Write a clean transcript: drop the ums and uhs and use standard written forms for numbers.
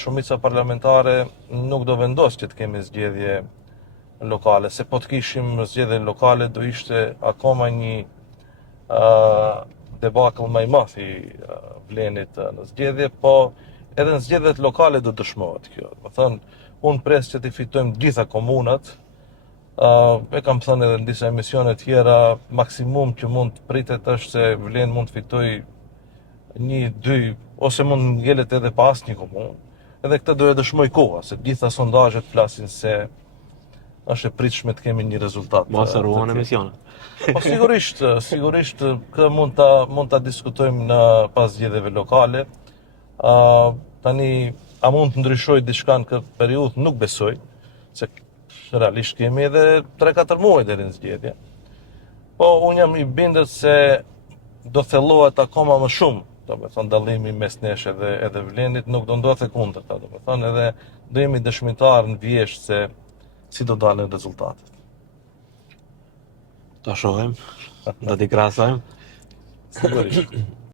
Shumica parlamentare nuk do vendos që të kemi zgjedhje lokale, se po të kishim zgjedhje lokale do ishte akoma një debakëll më i madh i Vlenit në zgjedhje, po edhe në zgjedhjet lokale do dëshmohet kjo. Do thënë, unë pres që të fitojmë gjitha komunat, e kam thënë edhe në disa emisione tjera, maksimum që mund të pritet është se Vlen mund të fitoj 1, 2, ose mund ngjelet edhe pa asnjë komunë. Edhe këtë do e dëshmoj koha, se gjitha sondazhet flasin se është e pritshme të kemi një rezultat. Mos e ruan emisionin. Po sigurisht, këtë mund ta diskutojmë në pas zgjedhjeve lokale. Tani a mund të ndryshojë diçka në këtë periudhë, nuk besoj, se realisht kemi edhe 3-4 muaj deri në zgjedhje. Po unë jam i bindur se do thellohet akoma më shumë. Do me thonë dallimi mes nesh edhe Vlenit nuk do ndodhte kundërta, do me thonë edhe do jemi dëshmitar në vjesht se si do dalin rezultatet. Ta shohim, do t'i krahasojmë. Sigurisht.